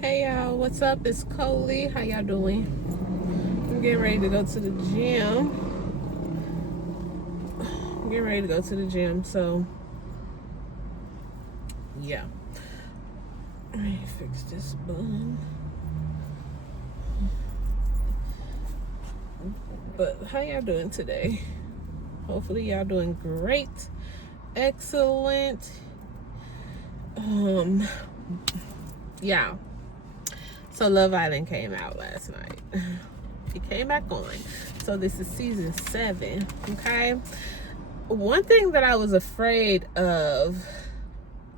Hey y'all, what's up? It's Coley. How y'all doing? I'm getting ready to go to the gym. I'm getting ready to go to the gym, so yeah. Let me fix this bun. But how y'all doing today? Hopefully y'all doing great. Excellent. Yeah. So Love Island came out last night. It came back on. So this is season 7, okay? One thing that I was afraid of,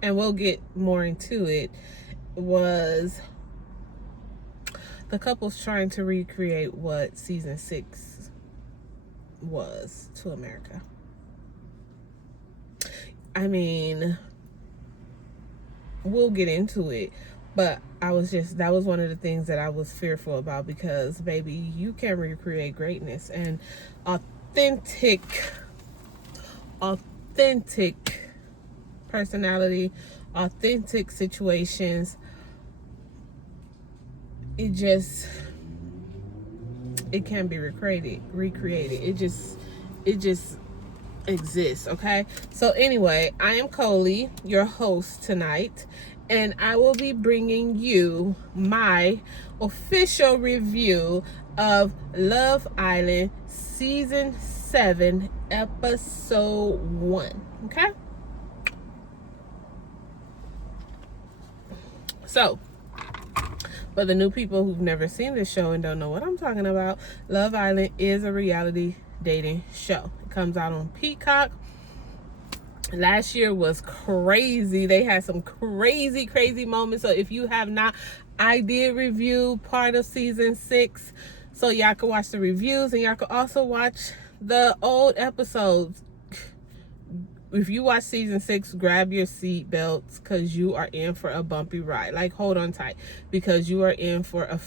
and we'll get more into it, was the couples trying to recreate what season 6 was to America. I mean, we'll get into it, but that was one of the things that I was fearful about, because baby, you can recreate greatness and authentic personality, authentic situations. It can be recreated. It just exists, okay? So anyway, I am Coley, your host tonight, and I will be bringing you my official review of Love Island season 7 episode 1, okay? So for the new people who've never seen this show and don't know what I'm talking about, Love Island is a reality dating show. It comes out on Peacock. Last year was crazy. They had some crazy moments. So if you have not, I did review part of season 6. So y'all can watch the reviews, and y'all can also watch the old episodes. If you watch season 6, grab your seat belts, because you are in for a bumpy ride. Like, hold on tight, because you are in for a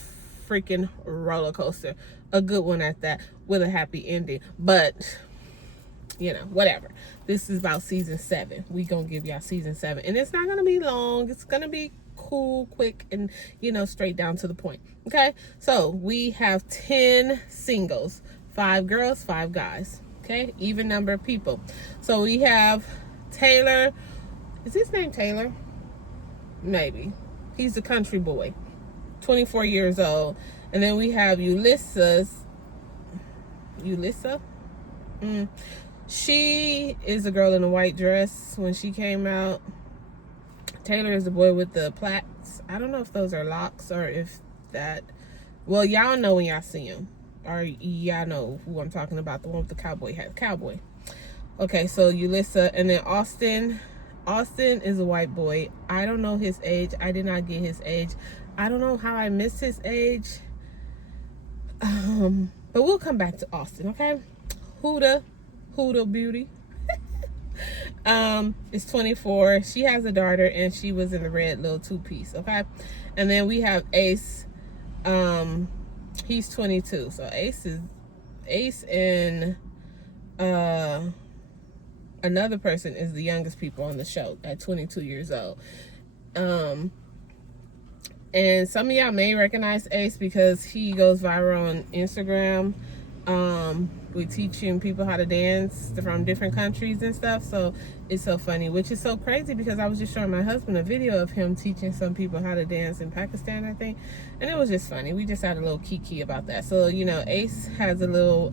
freaking roller coaster. A good one at that, with a happy ending. But whatever. This is about season 7. We gonna give y'all season 7, and it's not gonna be long. It's gonna be cool, quick, and straight down to the point. Okay, so we have 10 singles, 5 girls, 5 guys. Okay, even number of people. So we have Taylor. Is his name Taylor? Maybe. He's a country boy, 24 years old. And then we have Ulissa. She is a girl in a white dress when she came out. Taylor is the boy with the plaits. I don't know if those are locks or if that... Well, y'all know when y'all see him. Or y'all know who I'm talking about. The one with the cowboy hat. Cowboy. Okay, so Ulissa. And then Austin. Austin is a white boy. I don't know his age. I did not get his age. I don't know how I missed his age. But we'll come back to Austin, okay? Huda Beauty is 24. She has a daughter, and she was in the red little 2-piece, okay? And then we have Ace. He's 22. So Ace and another person is the youngest people on the show at 22 years old. And some of y'all may recognize Ace because he goes viral on Instagram. We teaching people how to dance from different countries and stuff. So it's so funny, which is so crazy, because I was just showing my husband a video of him teaching some people how to dance in Pakistan, I think. And it was just funny. We just had a little kiki about that. So, Ace has a little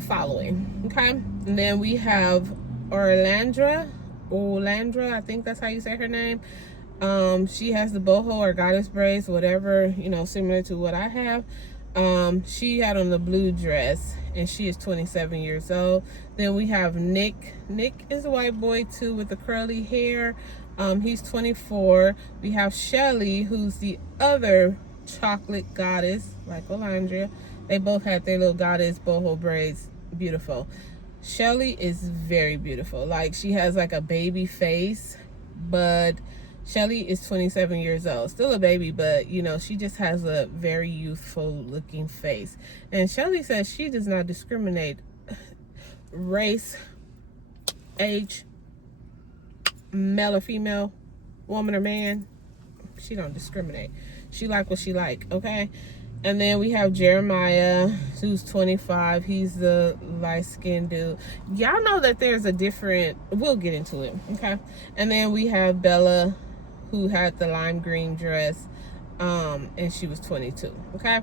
following, okay? And then we have Orlandra, I think that's how you say her name. She has the boho or goddess braids, whatever, similar to what I have. She had on the blue dress, and she is 27 years old. Then we have Nick. Nick is a white boy too, with the curly hair. He's 24. We have Shelly, who's the other chocolate goddess, like Olandria. They both had their little goddess boho braids. Beautiful. Shelly is very beautiful. Like, she has like a baby face, but Shelly is 27 years old. Still a baby, but she just has a very youthful looking face. And Shelly says she does not discriminate race, age, male or female, woman or man, she don't discriminate. She like what she like, okay? And then we have Jeremiah, who's 25. He's the light-skinned dude. Y'all know that there's a different... We'll get into it, okay? And then we have Bella, who had the lime green dress, and she was 22, okay?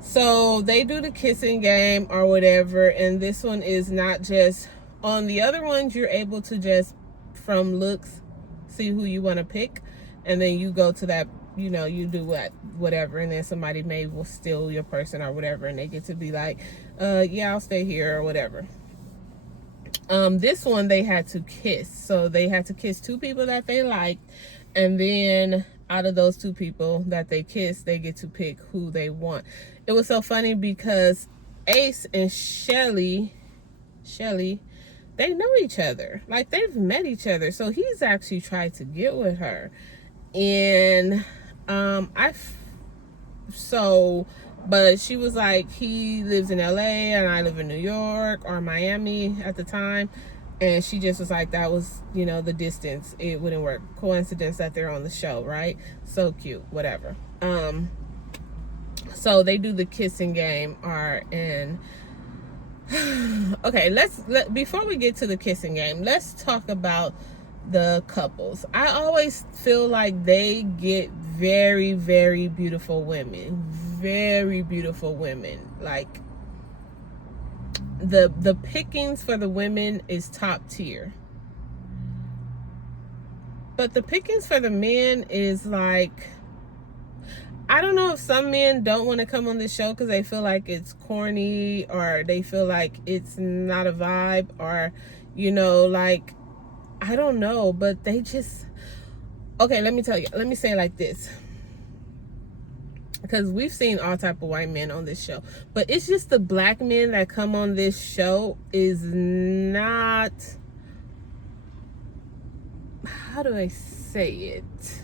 So they do the kissing game or whatever, and this one is not just... On the other ones, you're able to just, from looks, see who you want to pick, and then you go to that, you know, you do whatever, and then somebody will steal your person or whatever, and they get to be like, yeah, I'll stay here or whatever. This one, they had to kiss. So they had to kiss 2 people that they liked, and then out of those 2 people that they kissed, they get to pick who they want. It was so funny because Ace and Shelly, they know each other. Like, they've met each other. So he's actually tried to get with her. And but she was like, he lives in LA and I live in New York or Miami at the time. And she just was like, that was, you know, the distance. It wouldn't work. Coincidence that they're on the show, right? So cute, whatever. So they do the kissing game, okay, before we get to the kissing game, let's talk about the couples. I always feel like they get very, very beautiful women. Very beautiful women. Like, the pickings for the women is top tier. But the pickings for the men is like, I don't know if some men don't want to come on this show because they feel like it's corny, or they feel like it's not a vibe, or, you know, like, I don't know, but they just... Okay, let me tell you. Let me say it like this. Because we've seen all type of white men on this show. But it's just the black men that come on this show is not... How do I say it?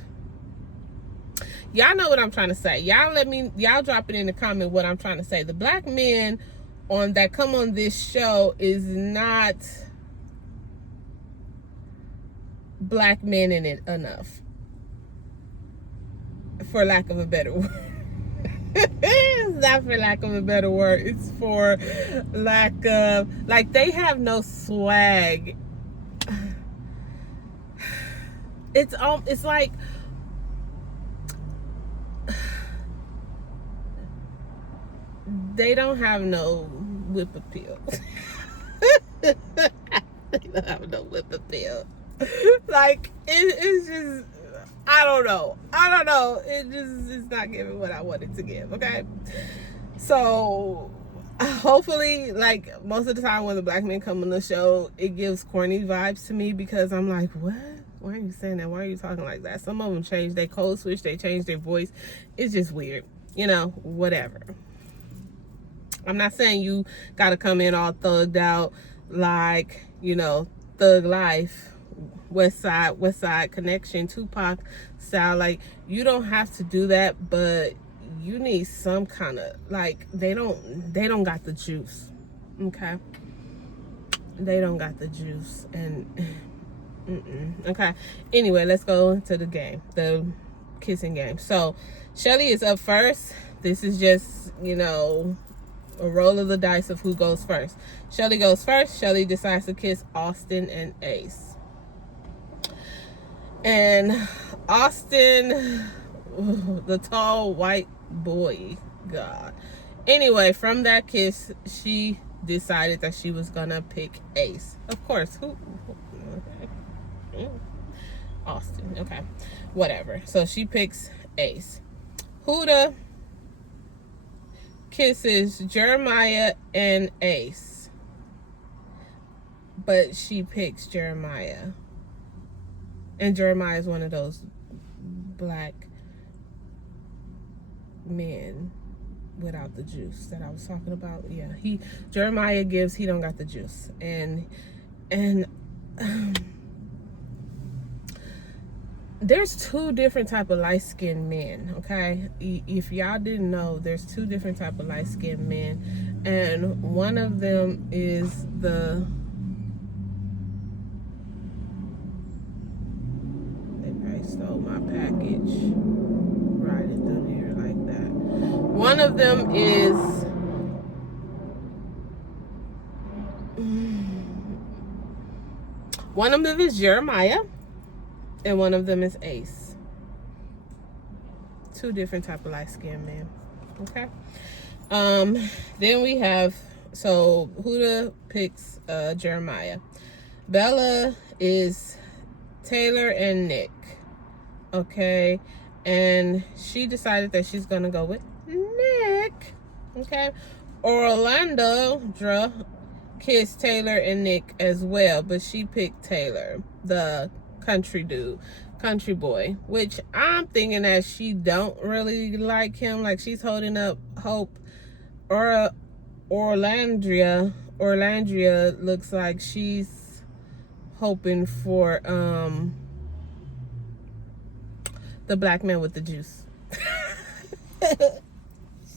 Y'all know what I'm trying to say. Y'all drop it in the comment what I'm trying to say. The black men that come on this show is not black men in it enough, for lack of a better word. It's not for lack of a better word. It's for lack of, like, they have no swag. It's like, they don't have no whip appeal. They don't have no whip appeal. Like, it's just, I don't know. It's not giving what I wanted to give, okay? So, hopefully, like, most of the time when the black men come on the show, it gives corny vibes to me, because I'm like, what? Why are you saying that? Why are you talking like that? Some of them change, they code switch, they change their voice. It's just weird. You know, whatever. I'm not saying you gotta come in all thugged out, like, you know, Thug Life, West Side Connection, Tupac style. Like, you don't have to do that, but you need some kind of, like, they don't got the juice, okay? They don't got the juice, and okay. Anyway, let's go to the game, the kissing game. So Shelly is up first. This is just, you know, a roll of the dice of who goes first. Shelly goes first. Shelly decides to kiss Austin and Ace. And Austin, the tall white boy, God. Anyway, from that kiss, she decided that she was gonna pick Ace. Of course, who? Austin. Okay, whatever. So she picks Ace. Huda kisses Jeremiah and Ace, but she picks Jeremiah, and Jeremiah is one of those black men without the juice that I was talking about. Yeah, Jeremiah gives, he don't got the juice, and there's 2 different type of light-skinned men, okay? If y'all didn't know, there's 2 different type of light-skinned men, and one of them is they probably stole my package. Riding through here like that. One of them is Jeremiah, and one of them is Ace. Two different type of light-skinned men. Okay. Then we have, so Huda picks Jeremiah. Bella is Taylor and Nick. Okay. And she decided that she's gonna go with Nick. Okay. Orlando kissed Taylor and Nick as well, but she picked Taylor, the country boy, which I'm thinking that she don't really like him. Like, she's holding up hope. Or Orlandria looks like she's hoping for the black man with the juice.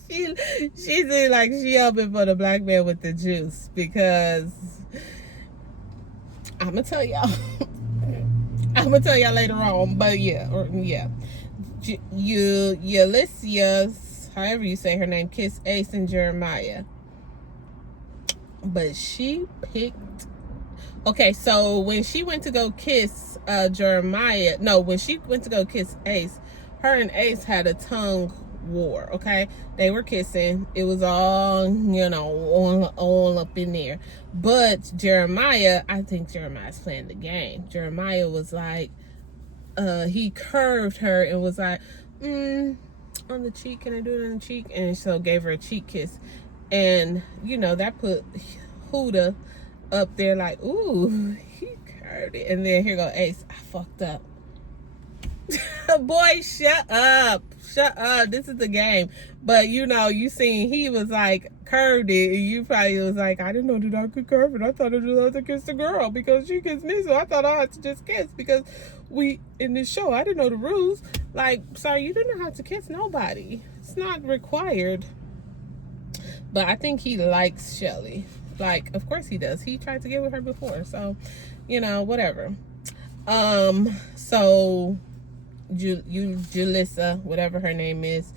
She's like, she hoping for the black man with the juice, because I'm gonna tell y'all later on, but Ulysses, however you say her name, kissed Ace and Jeremiah, but she picked. Okay, so when she went to go kiss Jeremiah, no, when she went to go kiss Ace, her and Ace had a tongue war. Okay, they were kissing. It was all, all up in there. But Jeremiah, I think Jeremiah's playing the game. Jeremiah was like, he curved her and was like, on the cheek, can I do it on the cheek? And so gave her a cheek kiss. And, that put Huda up there like, ooh, he curved it. And then here go Ace, I fucked up. Boy, shut up. This is the game. But you seen he was like curved it, and you probably was like, I didn't know that I could curve it. I thought I just had to kiss the girl because she kissed me, so I thought I had to just kiss because we in this show. I didn't know the rules. Like, sorry, you didn't have to kiss nobody. It's not required. But I think he likes Shelly. Like, of course he does. He tried to get with her before, so whatever. So Julissa, whatever her name is,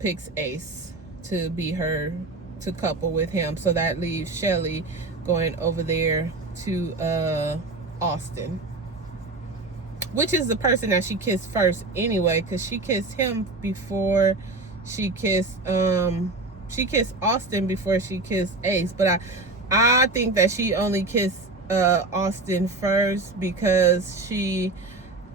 picks Ace to be her, to couple with him. So that leaves Shelly going over there to Austin, which is the person that she kissed first anyway, because she kissed him before she kissed Austin before she kissed Ace. But I think that she only kissed Austin first because she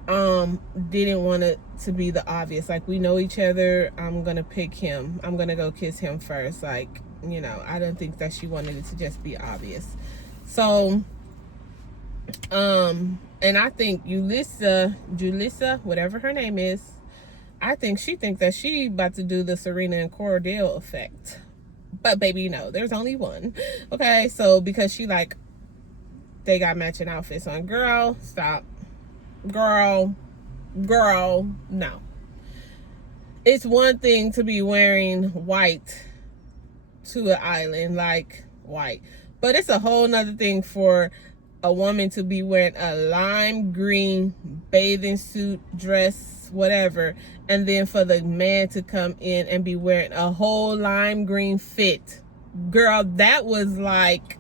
didn't want it to be the obvious, like, we know each other, I'm gonna pick him, I'm gonna go kiss him first. Like, I don't think that she wanted it to just be obvious. So and I think Julissa, whatever her name is, I think she thinks that she about to do the Serena and Cordell effect. But baby, there's only one. Okay, so because she like, they got matching outfits on. Girl, stop. Girl, no. It's one thing to be wearing white to an island, like white. But it's a whole nother thing for a woman to be wearing a lime green bathing suit, dress, whatever, and then for the man to come in and be wearing a whole lime green fit. Girl, that was like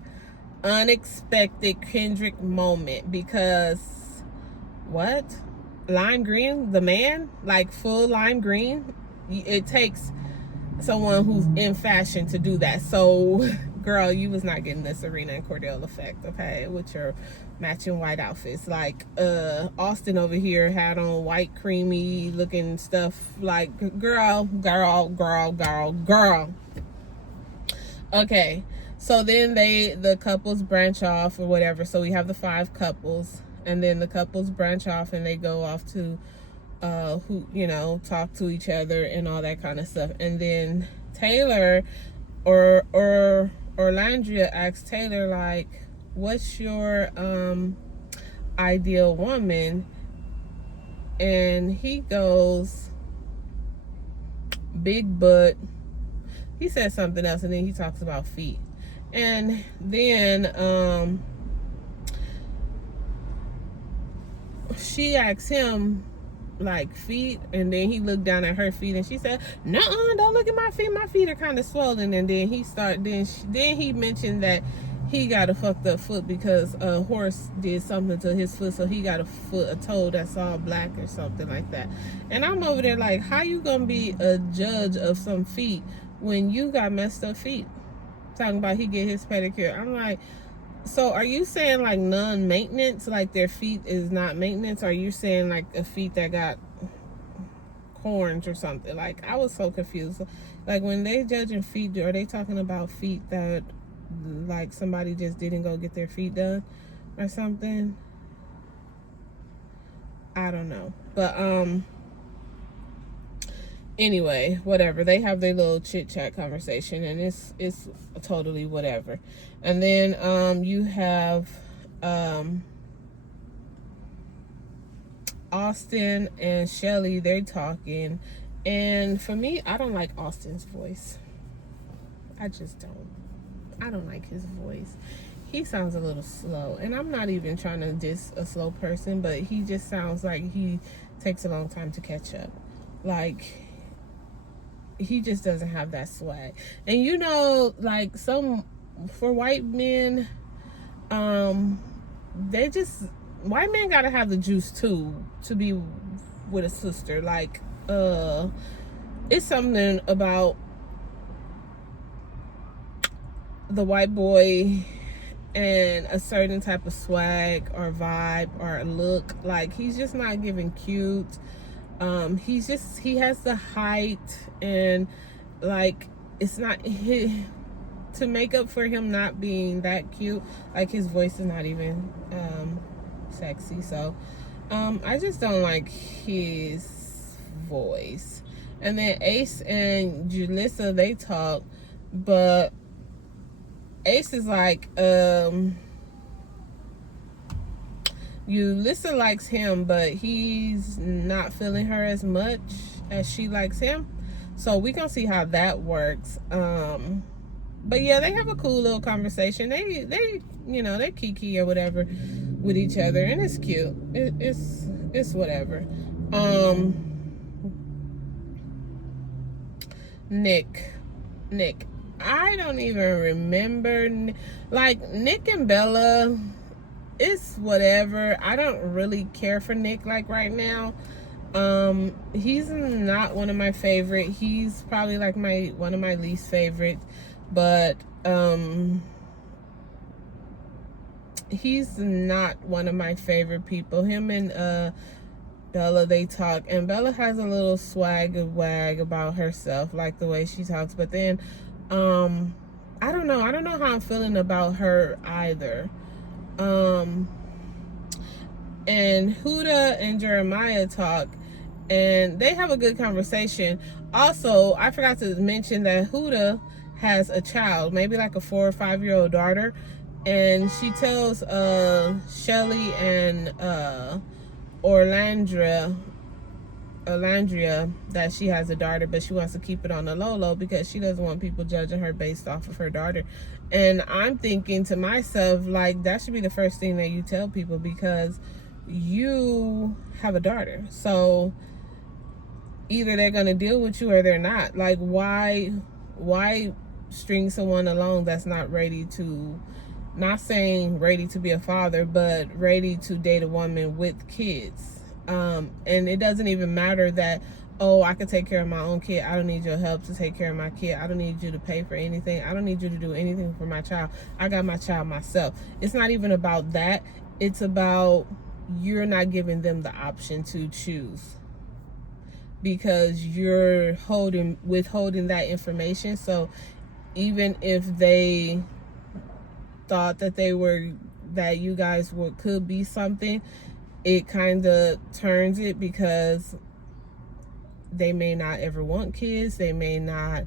unexpected Kendrick moment, because what? Lime green, the man, like full lime green? It takes someone who's in fashion to do that. So girl, you was not getting the Serena and Cordell effect, okay, with your matching white outfits. Like Austin over here had on white creamy looking stuff. Like, girl. Okay, so then the couples branch off or whatever. So we have the 5 couples, and then the couples branch off and they go off to talk to each other and all that kind of stuff. And then Taylor or Orlandria asks Taylor, like, what's your ideal woman? And he goes, big butt. He says something else, and then he talks about feet. And then she asks him, like feet, and then he looked down at her feet and she said, "Nuh-uh, don't look at my feet are kind of swollen." And then then he mentioned that he got a fucked up foot because a horse did something to his foot, so he got a toe that's all black or something like that. And I'm over there like, how you gonna be a judge of some feet when you got messed up feet? Talking about he get his pedicure. I'm like, so are you saying like non-maintenance, like their feet is not maintenance? Or are you saying like a feet that got corns or something? Like, I was so confused. Like, when they judging feet, are they talking about feet that like somebody just didn't go get their feet done or something? I don't know. But anyway, whatever. They have their little chit chat conversation, and it's totally whatever. And then you have Austin and Shelly. They're talking, and for me, I don't like Austin's voice. I just don't. I don't like his voice. He sounds a little slow, and I'm not even trying to diss a slow person, but he just sounds like he takes a long time to catch up. Like, he just doesn't have that swag. And you know, like, for white men, white men gotta have the juice too to be with a sister. Like, it's something about the white boy and a certain type of swag or vibe or look. Like, he's just not giving cute. He has the height, and like, it's not to make up for him not being that cute. Like, his voice is not even sexy. So I just don't like his voice. And then Ace and Julissa, they talk, but Ace is like, Julissa likes him, but he's not feeling her as much as she likes him. So we gonna see how that works. But yeah, they have a cool little conversation. They you know, they kiki or whatever with each other, and it's cute. It's whatever. Nick, I don't even remember. Like, Nick and Bella, it's whatever. I don't really care for Nick like right now. He's not one of my favorite. He's probably like one of my least favorite. But he's not one of my favorite people. Him and Bella, they talk, and Bella has a little wag about herself, like the way she talks. But then I don't know how I'm feeling about her either. And Huda and Jeremiah talk, and they have a good conversation. Also, I forgot to mention that Huda has a child, maybe like a 4 or 5 year old daughter, and she tells Shelly and Orlandria that she has a daughter, but she wants to keep it on the low because she doesn't want people judging her based off of her daughter. And I'm thinking to myself, like, that should be the first thing that you tell people, because you have a daughter. So either they're gonna deal with you or they're not. Like, why string someone along that's not ready to, not saying ready to be a father, but ready to date a woman with kids? And it doesn't even matter that, oh, I can take care of my own kid. I don't need your help to take care of my kid. I don't need you to pay for anything. I don't need you to do anything for my child. I got my child myself. It's not even about that. It's about, you're not giving them the option to choose, because you're withholding that information. So even if they thought that you guys could be something, it kind of turns it, because they may not ever want kids. They may not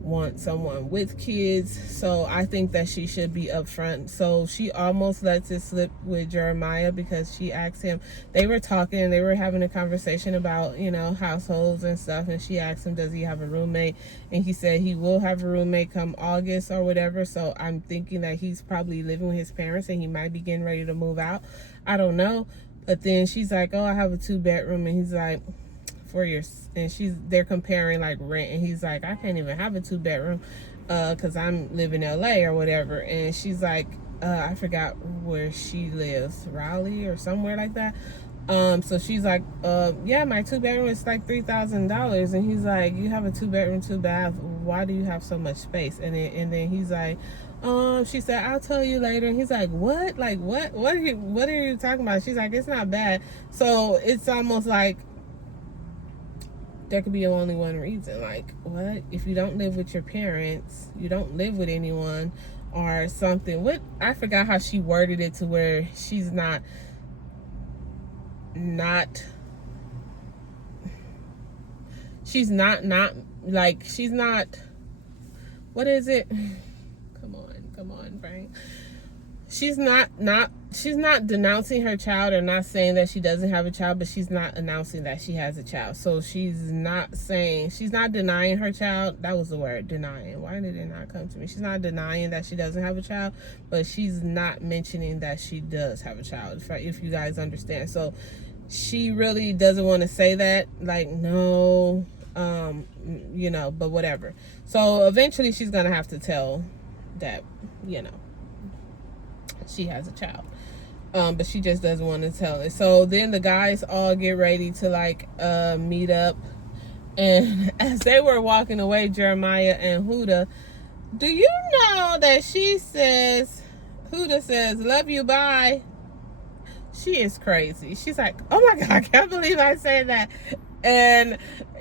want someone with kids. So I think that she should be upfront. So she almost lets it slip with Jeremiah, because she asked him, they were talking, they were having a conversation about, you know, households and stuff, and she asked him, does he have a roommate? And he said he will have a roommate come August or whatever. So I'm thinking that he's probably living with his parents, and he might be getting ready to move out. I don't know. But then she's like, oh, I have a 2-bedroom. And he's like, they're comparing like rent. And he's like, I can't even have a 2-bedroom because I'm living in LA or whatever. And she's like, I forgot where she lives, Raleigh or somewhere like that. So she's like, yeah, my 2-bedroom is like $3,000. And he's like, you have a 2-bedroom, 2-bath. Why do you have so much space? And then he's like, she said, I'll tell you later. And he's like, what? Like, what are you talking about? She's like, it's not bad. So it's almost like there could be only one reason. Like, what? If you don't live with your parents, you don't live with anyone or something. What? I forgot how she worded it to where she's not what is it? Come on, Frank. She's not denouncing her child or not saying that she doesn't have a child, but she's not announcing that she has a child. So she's not denying her child. That was the word, denying. Why did it not come to me? She's not denying that she doesn't have a child, but she's not mentioning that she does have a child, if you guys understand. So she really doesn't want to say that, like, no, but whatever. So eventually she's gonna have to tell that, she has a child, but she just doesn't want to tell it. So then the guys all get ready to like meet up, and as they were walking away, Jeremiah and Huda, do you know that Huda says, love you, bye? She is crazy. She's like, oh my God, I can't believe I said that. And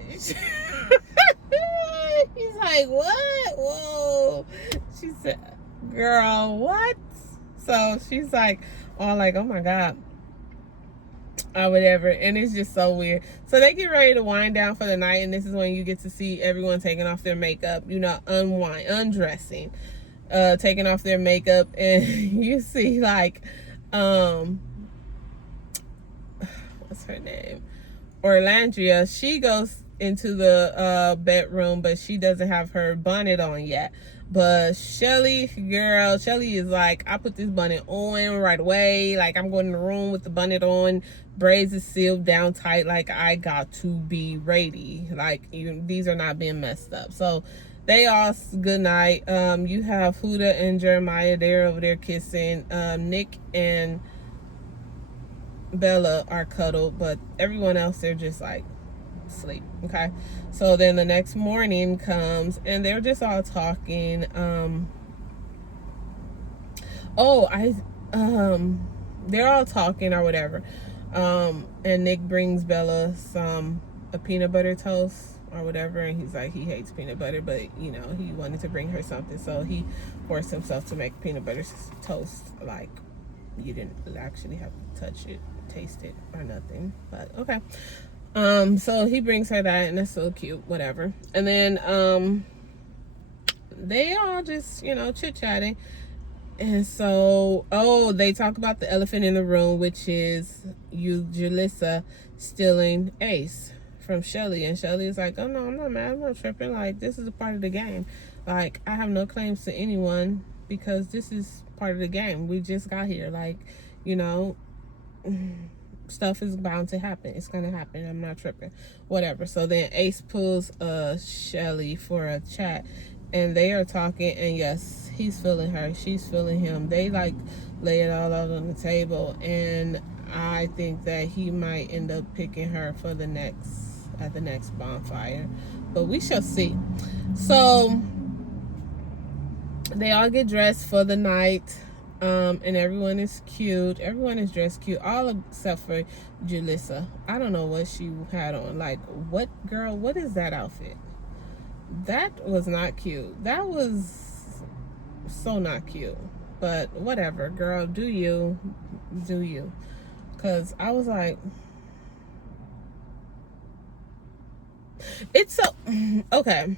he's like, what? Whoa. She said, girl, what? So she's like, oh my God, or whatever. And it's just so weird. So they get ready to wind down for the night. And this is when you get to see everyone taking off their makeup, undressing, taking off their makeup. And you see like, what's her name? Orlandria. She goes into the bedroom, but she doesn't have her bonnet on yet. But Shelly is like, I put this bonnet on right away. Like, I'm going in the room with the bonnet on. Braids is sealed down tight. Like, I got to be ready. Like, these are not being messed up. So they all good night. You have Huda and Jeremiah. They're over there kissing. Nick and Bella are cuddled, but everyone else, they're just like sleep. Okay, so then the next morning comes and they're just all talking. They're all talking or whatever, and Nick brings Bella a peanut butter toast or whatever, and he's like, he hates peanut butter, but he wanted to bring her something, so he forced himself to make peanut butter toast. Like, you didn't actually have to touch it, taste it, or nothing, but okay. So he brings her that, and that's so cute, whatever. And then they all just chit-chatting. And so they talk about the elephant in the room, which is Julissa stealing Ace from Shelly. And Shelly is like, oh no, I'm not mad, I'm not tripping, like, this is a part of the game. Like, I have no claims to anyone because this is part of the game. We just got here, like, stuff is bound to happen. It's gonna happen. I'm not tripping, whatever. So then Ace pulls Shelly for a chat, and they are talking, and yes, he's feeling her, she's feeling him. They like lay it all out on the table, and I think that he might end up picking her for at the next bonfire, but we shall see. So they all get dressed for the night. And everyone is cute. Everyone is dressed cute, all except for Julissa. I don't know what she had on. Like, what is that outfit? That was not cute. That was so not cute. But whatever, girl, do you. Because I was like, it's so, okay.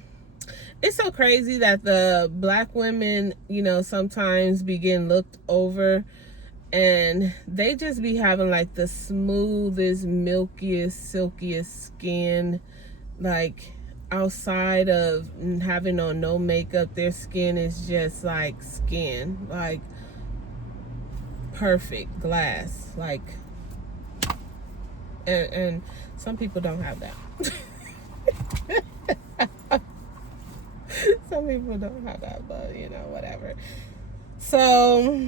It's so crazy that the black women, sometimes be getting looked over, and they just be having like the smoothest, milkiest, silkiest skin. Like, outside of having on no makeup, their skin is just like skin, like perfect glass. Like, And some people don't have that. Some people don't have that, but you know, whatever. So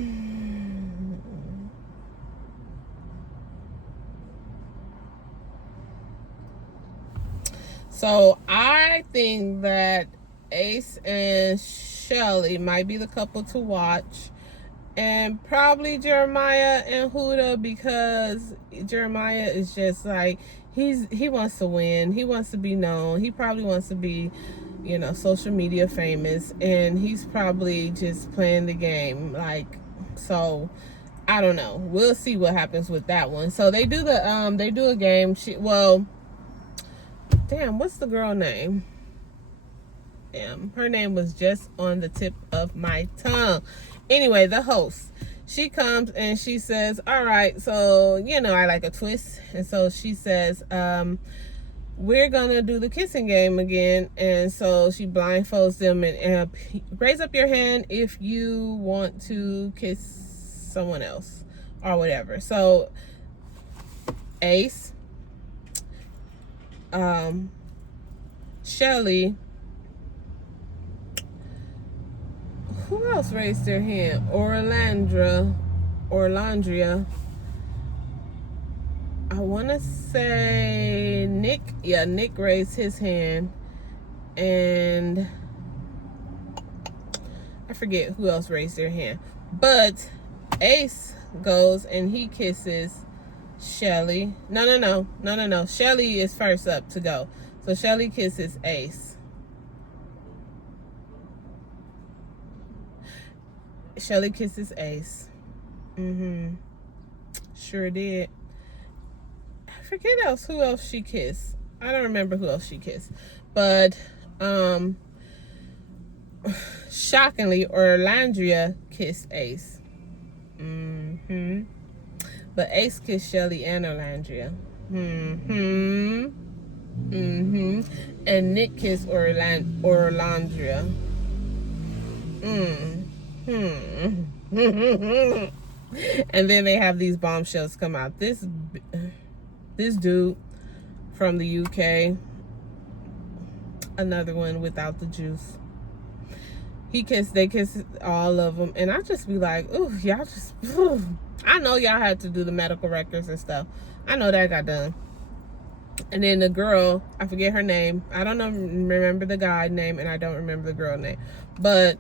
I think that Ace and Shelly might be the couple to watch, and probably Jeremiah and Huda, because Jeremiah is just like, he wants to win, he wants to be known, he probably wants to be, you know, social media famous, and he's probably just playing the game. Like, so I don't know, we'll see what happens with that one. So they do a game. Damn, what's the girl name? Damn, her name was just on the tip of my tongue. Anyway, the host, she comes and she says, all right, so, you know, I like a twist. And so she says, we're gonna do the kissing game again. And so she blindfolds them and raise up your hand if you want to kiss someone else or whatever. So Ace, Shelly, who else raised their hand? Orlandria. I want to say Nick. Yeah, Nick raised his hand. And I forget who else raised their hand. But Ace goes and he kisses Shelly. No. Shelly is first up to go. So Shelly kisses Ace. Shelly kisses Ace. Sure did. I forget who else she kissed. I don't remember who else she kissed. But shockingly, Orlandria kissed Ace. But Ace kissed Shelly and Orlandria. And Nick kissed Orlandria. And then they have these bombshells come out. This dude from the UK, another one without the juice. They kiss all of them, and I just be like, ooh, y'all just, ooh. I know y'all had to do the medical records and stuff. I know that got done. And then the girl, I forget her name. I don't remember the guy's name, and I don't remember the girl name. But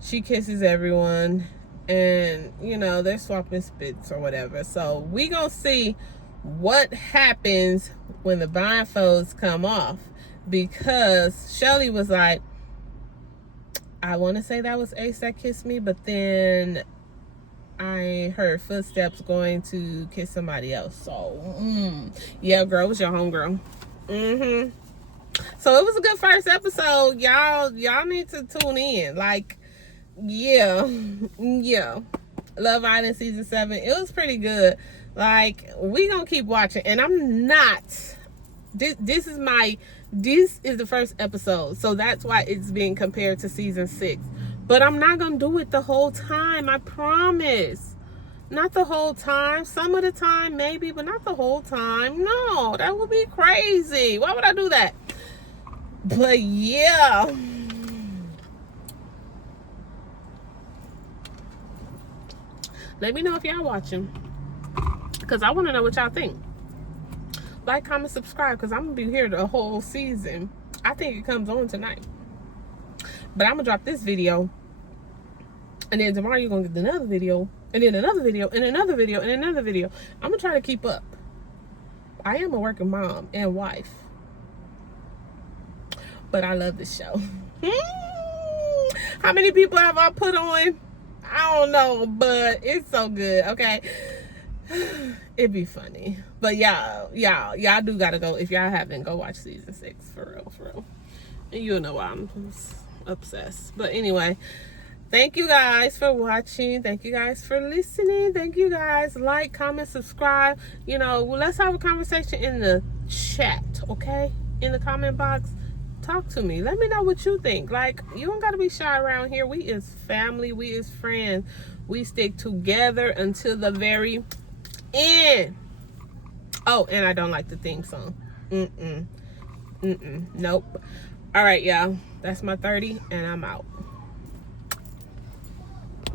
she kisses everyone, and, you know, they're swapping spits or whatever. So we gonna see what happens when the blindfolds come off. Because Shelly was like, I want to say that was Ace that kissed me, but then I heard footsteps going to kiss somebody else. So, yeah, girl, it was your homegirl. So it was a good first episode. Y'all need to tune in. Like, yeah. Love Island season 7. It was pretty good. Like, we gonna keep watching. And I'm not. This is the first episode. So that's why it's being compared to season 6. But I'm not gonna do it the whole time. I promise. Not the whole time. Some of the time, maybe, but not the whole time. No, that would be crazy. Why would I do that? But yeah. Let me know if y'all watching, because I want to know what y'all think. Like, comment, subscribe, because I'm going to be here the whole season. I think it comes on tonight. But I'm going to drop this video. And then tomorrow you're going to get another video. And then another video. And another video. And another video. I'm going to try to keep up. I am a working mom and wife. But I love this show. How many people have I put on? I don't know. But it's so good. Okay. It'd be funny. But y'all do gotta go. If y'all haven't, go watch season 6 for real. And you'll know why I'm obsessed. But anyway, thank you guys for watching. Thank you guys for listening. Thank you guys. Like, comment, subscribe. You know, let's have a conversation in the chat, okay? In the comment box. Talk to me. Let me know what you think. Like, you don't gotta be shy around here. We is family. We is friends. We stick together until the very end. Oh, and I don't like the theme song. Nope. All right, y'all. That's my 30, and I'm out.